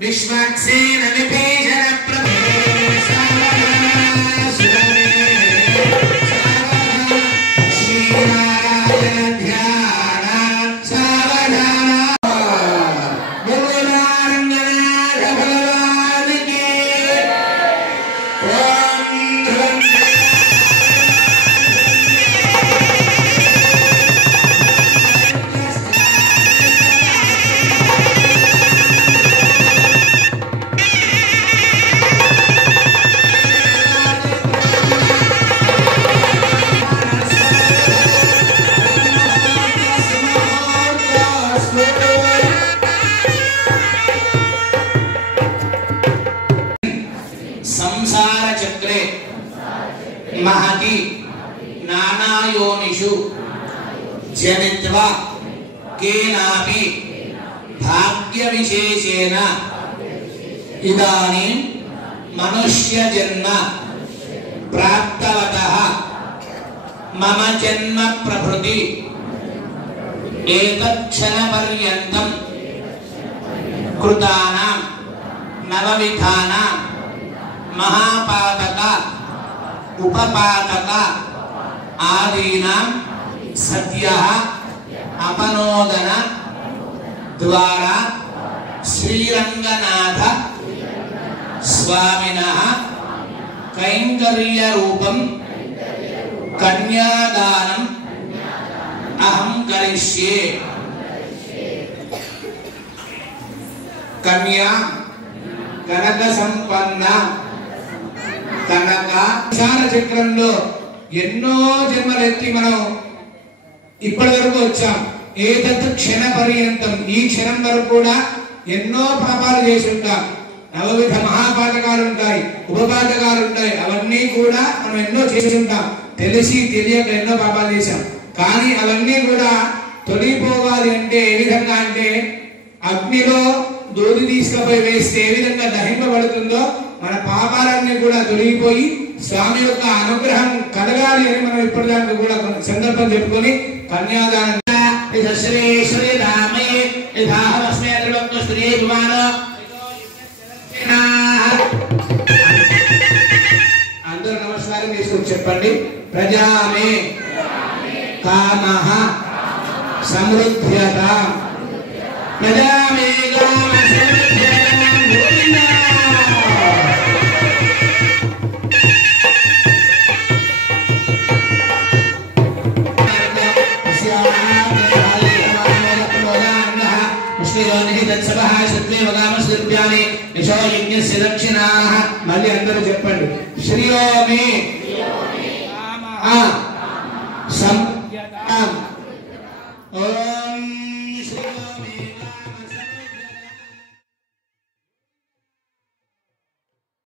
विश्वक्सेन विभीषण प्रभो जनित्वा केनापि भाग्य विशेषेण इदानीं मनुष्य जन्म प्राप्तवतः मम जन्म प्रभृति एतत्क्षणपर्यन्तं कृतानां नवविधानां महापातक उपपातक आदीनां सद्यः अपनोदन द्वारा श्रीरंगनाथ स्वामिनः कैंकर्य रूपं कन्यादानम् अहं करिष्ये। कन्या कनक संपन्न कनक विशाल చక్రంలో ఎన్నో జన్మలెత్తి మనం ఇప్పటి వరకు వచ్చాం. ఏతత్ క్షణ పర్యంతం ఈ క్షణం వరకు కూడా ఎన్నో పాపాలు చేసి ఉంటాం. నవవిధ మహాపాతకాలు ఉంటాయి, ఉపపాతకాలు ఉంటాయి. అవన్నీ కూడా మనం ఎన్నో చేసి ఉంటాం. తెలిసి తెలియక ఎన్నో పాపాలు చేశాం. కానీ అవన్నీ కూడా తొలగిపోవాలి అంటే ఏ విధంగా అంటే అగ్నిలో దూది తీసుకుపోయి వేస్తే ఏ విధంగా దహింపబడుతుందో మన పాపాలన్నీ కూడా తొలగిపోయి స్వామి యొక్క అనుగ్రహం కలగాలి అని మనం ఇప్పటిదాకా కూడా సందర్భం చెప్పుకొని కన్యాదానం అందరూ నమస్కారం చేసుకొని చెప్పండి. ప్రజామే కామః సమృద్ధ్యత ప్రజామే కామ సమృద్ధ్యత గోవింద. మళ్ళీ అందరూ చెప్పండి. శ్రీయోమి ఓం శ్రీయోమి